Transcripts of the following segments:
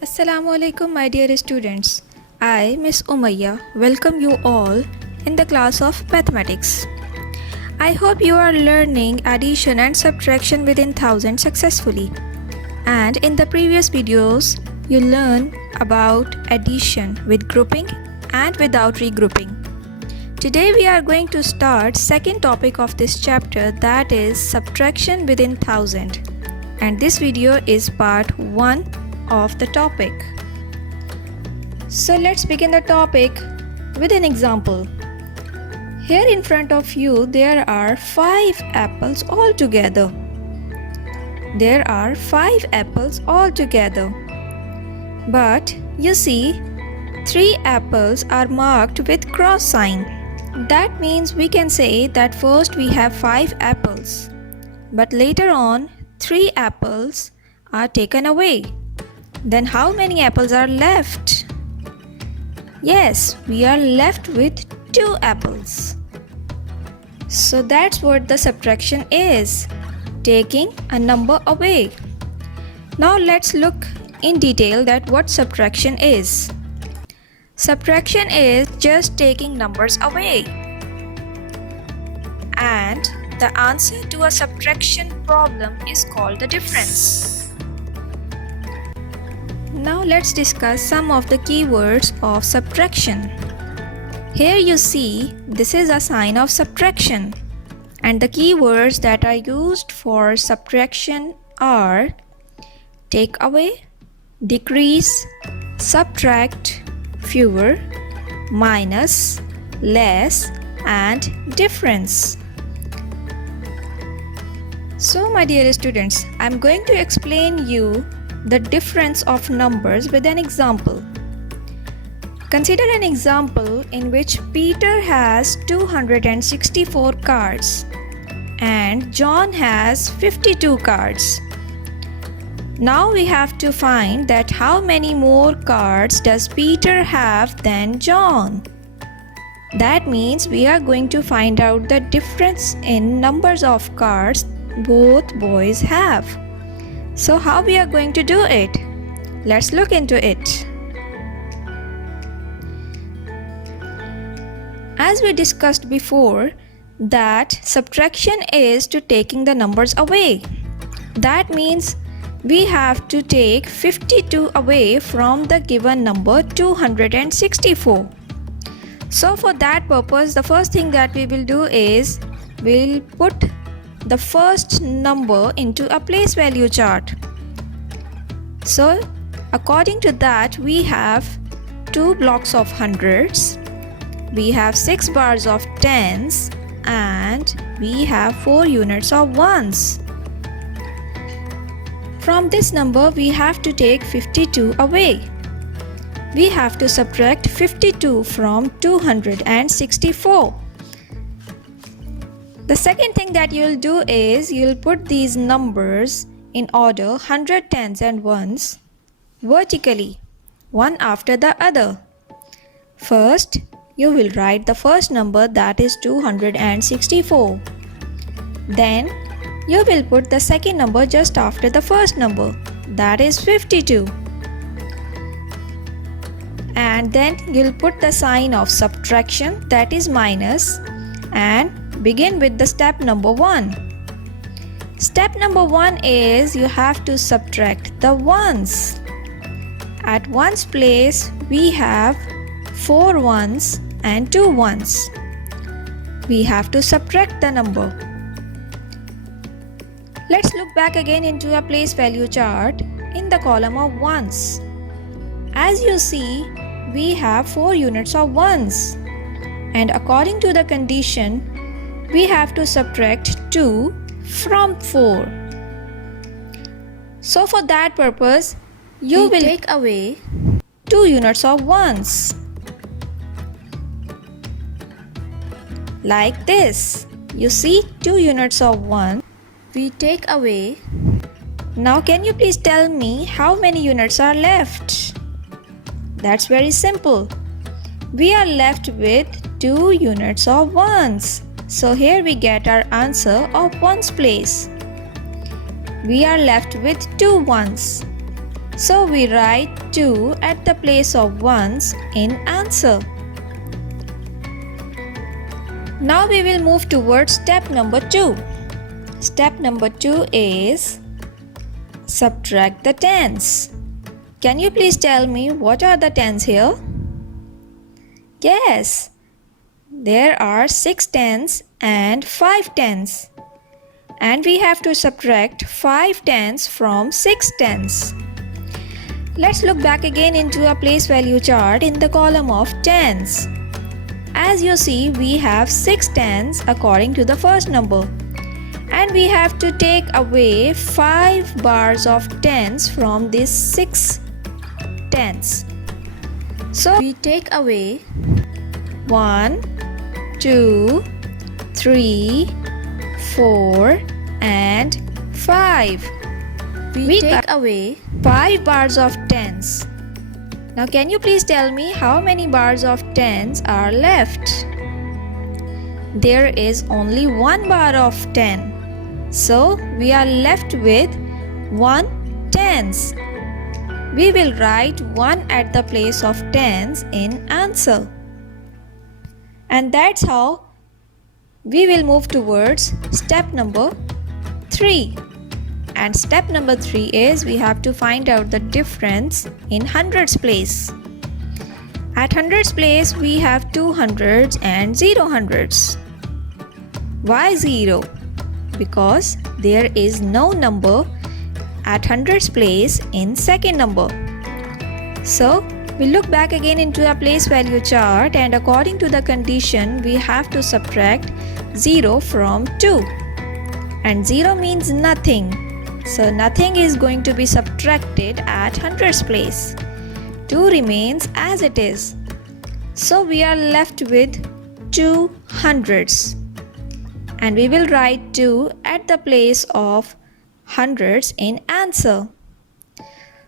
Assalamu alaikum, my dear students. I, Miss Umaiya, welcome you all in the class of mathematics. I hope you are learning addition and subtraction within thousands successfully. And in the previous videos, you learn about addition with grouping and without regrouping. Today we are going to start second topic of this chapter, that is subtraction within thousand. And this video is part 1 of the topic. So let's begin the topic with an example. Here in front of you there are 5 apples altogether. There are 5 apples altogether. But you see 3 apples are marked with cross sign. That means we can say that first we have 5 apples, but later on 3 apples are taken away. Then how many apples are left? Yes, we are left with 2 apples. So that's what the subtraction is, taking a number away. Now let's look in detail that what subtraction is. Subtraction is just taking numbers away. And the answer to a subtraction problem is called the difference. Now let's discuss some of the keywords of subtraction. Here you see this is a sign of subtraction, and the keywords that are used for subtraction are take away, decrease, subtract, fewer, minus, less, and difference. So my dear students, I'm going to explain you the difference of numbers with an example. Consider an example in which Peter has 264 cards and John has 52 cards. Now we have to find that how many more cards does Peter have than John. That means we are going to find out the difference in numbers of cards both boys have. So how we are going to do it? Let's look into it. As we discussed before, that subtraction is to taking the numbers away. That means we have to take 52 away from the given number 264. So for that purpose, the first thing that we will do is we'll put the first number into a place value chart. So according to that, we have 2 blocks of hundreds, we have 6 bars of tens, and we have 4 units of ones. From this number we have to take 52 away. We have to subtract 52 from 264. The second thing that you'll do is you'll put these numbers in order 100 tens and ones vertically, one after the other. First, you will write the first number, that is 264. Then, you will put the second number just after the first number, that is 52. And then you'll put the sign of subtraction, that is minus, and begin with the step number 1. Step number 1 is you have to subtract the ones. At ones place we have 4 ones and 2 ones. We have to subtract the number. Let's look back again into a place value chart in the column of ones. As you see, we have 4 units of ones, and according to the condition, we have to subtract 2 from 4. So for that purpose, you will take away 2 units of ones. Like this. You see 2 units of 1 we take away. Now can you please tell me how many units are left? That's very simple. We are left with 2 units of ones. So here we get our answer of ones place. We are left with 2 ones. So we write 2 at the place of ones in answer. Now we will move towards step number 2. Step number 2 is subtract the tens. Can you please tell me what are the tens here? Yes, there are 6 tens and 5 tens. And we have to subtract 5 tens from 6 tens. Let's look back again into a place value chart in the column of tens. As you see, we have 6 tens according to the first number. And we have to take away 5 bars of tens from these 6 tens. So we take away 1, 2, 3, 4 and 5. We take away 5 bars of tens. Now can you please tell me how many bars of tens are left? There is only 1 bar of 10. So we are left with 1 tens. We will write 1 at the place of tens in answer. And that's how we will move towards step number 3. And step number 3 is we have to find out the difference in hundreds place. At hundreds place we have 2 hundreds and 0 hundreds. Why 0? Because there is no number at hundreds place in second number. So we look back again into a place value chart, and according to the condition we have to subtract 0 from 2. And 0 means nothing. So nothing is going to be subtracted at hundreds place. 2 remains as it is. So we are left with 2 hundreds. And we will write 2 at the place of hundreds in answer.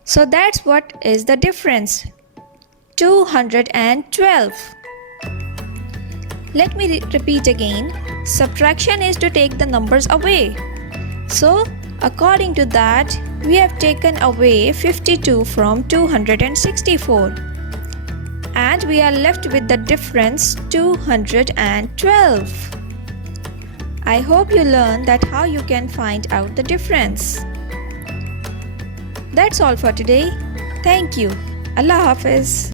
So that's what is the difference. 212. Let me repeat again. Subtraction is to take the numbers away. So according to that, we have taken away 52 from 264. And we are left with the difference 212. I hope you learned that how you can find out the difference. That's all for today. Thank you. Allah Hafiz.